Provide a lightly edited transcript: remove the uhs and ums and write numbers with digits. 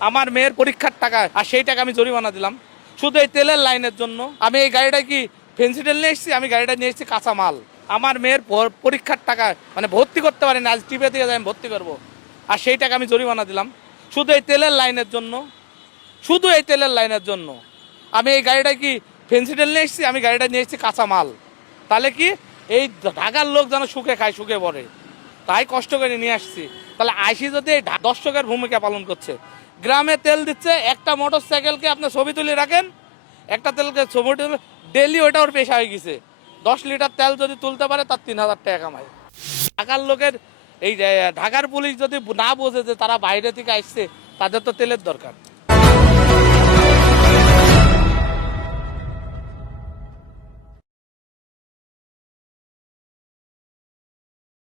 আমার মেয়ের পরীক্ষার টাকা আর সেই টাকা আমি জরিমানা দিলাম শুধু এই তেলের লাইনের জন্য। আমি এই গাড়িটা কি ফেন্সি তেল নিয়ে এসেছি, আমি গাড়িটা নিয়ে এসেছি কাঁচা মাল। আমার মেয়ের পরীক্ষার টাকা মানে ভর্তি করতে পারিনি, আজ টিপে থেকে আমি ভর্তি করবো আর সেই টাকা আমি জরিমানা দিলাম শুধু এই তেলের লাইনের জন্য, শুধু এই তেলের লাইনের জন্য। আমি এই গাড়িটা কি ফেন্সি তেল নিয়ে এসেছি, আমি গাড়িটা নিয়ে এসেছি কাঁচা মাল। তাহলে কি এই ঢাকার লোক যেন সুখে খায়, সুখে পড়ে, তাই কষ্ট করে নিয়ে আসছি। তাহলে আইসি যদি এই দর্শকের ভূমিকা পালন করছে, গ্রামে তেল দিচ্ছে, একটা মোটর সাইকেলকে আপনি ছবি তুলে রাখেন, একটা তেলকে ছবি তুলে ডেলি ওইটা ওর পেশা হয়ে গেছে। 10 লিটার তেল যদি তুলতে পারে তার 3000 টাকা কামায়। ঢাকার লোকের এই ঢাকার পুলিশ যদি না বোঝে যে তারা বাইরে থেকে আসছে, তাদের তো তেলের দরকার।